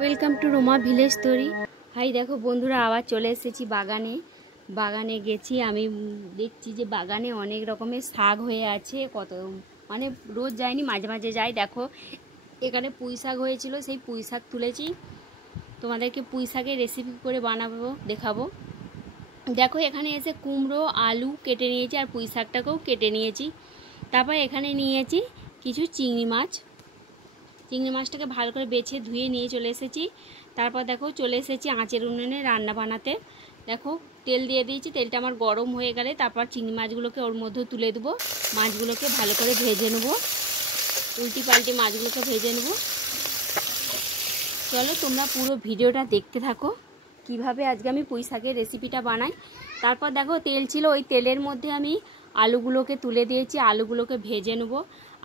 Welcome to Roma village story. Hi দেখো বন্ধুরা, আবার চলে এসেছি বাগানে গেছি। আমি দেখছি যে বাগানে অনেক রকমের শাক হয়ে আছে। মানে রোজ যাইনি, মাঝে মাঝে যাই। দেখো এখানে পুঁই শাক হয়েছিল, সেই পুঁই শাক তুলেছি। তোমাদেরকে পুঁই শাকের রেসিপি করে দেখাবো। দেখো এখানে এসে কুমড়ো আলু কেটে নিয়েছি, আর পুঁই শাকটাকেও কেটে নিয়েছি। তারপর এখানে নিয়েছি কিছু চিংড়ি মাছটাকে ভালো করে বেছে ধুয়ে নিয়ে চলে এসেছি। তারপর দেখো চলে এসেছি আঁচের উনুনে রান্না বানাতে। দেখো তেল দিয়ে দিয়েছি, তেলটা আমার গরম হয়ে গেলে তারপর চিংড়ি মাছগুলোকে ওর মধ্যে তুলে দেবো। মাছগুলোকে ভালো করে ভেজে নেবো, উল্টি পাল্টি মাছগুলোকে ভেজে নেবো। চলো তোমরা পুরো ভিডিওটা দেখতে থাকো কিভাবে আজকে আমি পুঁই শাকের রেসিপিটা বানাই। তারপর দেখো তেল ছিল, ওই তেলের মধ্যে আমি আলুগুলোকে তুলে দিয়েছি, আলুগুলোকে ভেজে নেবো।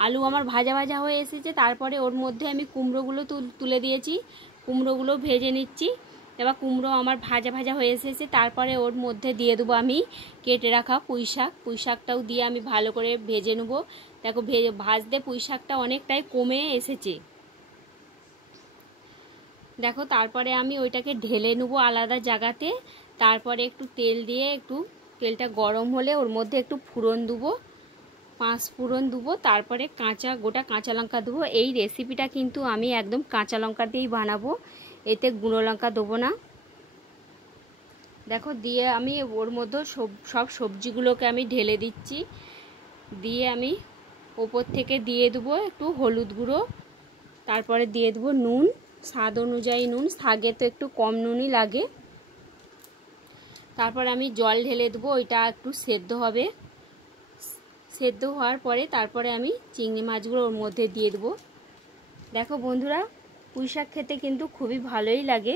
আলু আমার ভাজা ভাজা হয়ে এসেছে। তারপরে ওর মধ্যে আমি কুমড়োগুলো তুলে দিয়েছি, কুমড়োগুলো ভেজে নিচ্ছি। এবার কুমড়ো আমার ভাজা ভাজা হয়ে এসেছে। তারপরে ওর মধ্যে দিয়ে দেবো আমি কেটে রাখা পুঁই শাকটাও দিয়ে আমি ভালো করে ভেজে নেবো। দেখো ভাজতে পুঁই শাকটা অনেকটাই কমে এসেছে। দেখো তারপরে আমি ওইটাকে ঢেলে নেবো আলাদা জায়গাতে। তারপরে একটু তেল দিয়ে তেলটা গরম হলে ওর মধ্যে একটু ফোড়ন দেবো, 5 ফোড়ন দেবো। তারপরে গোটা কাঁচা লঙ্কা দেবো। এই রেসিপিটা কিন্তু আমি একদম কাঁচা লঙ্কা দিয়েই বানাবো, এতে গুঁড়ো লঙ্কা দেবো না। দেখো দিয়ে আমি ওর মধ্যে সব সবজিগুলোকে আমি ঢেলে দিচ্ছি। দিয়ে আমি ওপর থেকে দিয়ে দেবো একটু হলুদ গুঁড়ো, তারপরে দিয়ে দেবো নুন, স্বাদ অনুযায়ী নুন। শাকে তো একটু কম নুনই লাগে। তারপর আমি জল ঢেলে দেবো, ওইটা একটু সেদ্ধ হবে। সেদ্ধ হওয়ার পরে তারপরে আমি চিংড়ি মাছগুলো ওর মধ্যে দিয়ে দেবো। দেখো বন্ধুরা, পুঁই শাক খেতে কিন্তু খুবই ভালোই লাগে।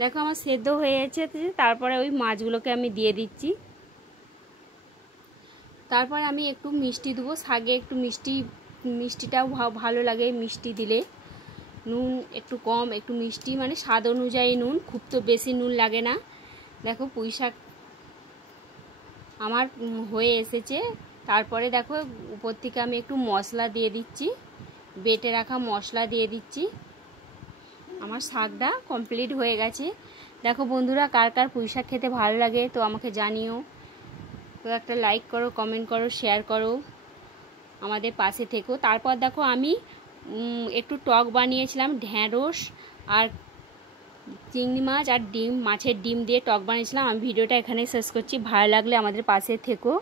দেখো আমার সেদ্ধ হয়ে গেছে। তারপরে ওই মাছগুলোকে আমি দিয়ে দিচ্ছি। তারপরে আমি একটু মিষ্টি দেবো, শাকে একটু মিষ্টিটাও ভালো লাগে মিষ্টি দিলে। নুন একটু কম, একটু মিষ্টি, মানে স্বাদ অনুযায়ী নুন, খুব তো বেশি নুন লাগে না। দেখো পুঁই শাক আমার হয়ে এসেছে। তারপরে দেখো উপর থেকে আমি একটু মশলা দিয়ে দিচ্ছি, বেটে রাখা মশলা দিয়ে দিচ্ছি। আমার শাকটা কমপ্লিট হয়ে গেছে। দেখো বন্ধুরা, কার কার পুঁই শাক খেতে ভালো লাগে তো আমাকে জানিও। তো একটা লাইক করো, কমেন্ট করো, শেয়ার করো, আমাদের পাশে থেকো। তারপর দেখো আমি একটু টক বানিয়েছিলাম, ঢ্যাঁড়স আর চিংড়ি মাছ আর মাছের ডিম দিয়ে টক বানিয়েছিলাম। আমি ভিডিওটা এখানে শেষ করছি। ভালো লাগলে আমাদের পাশে থেকো।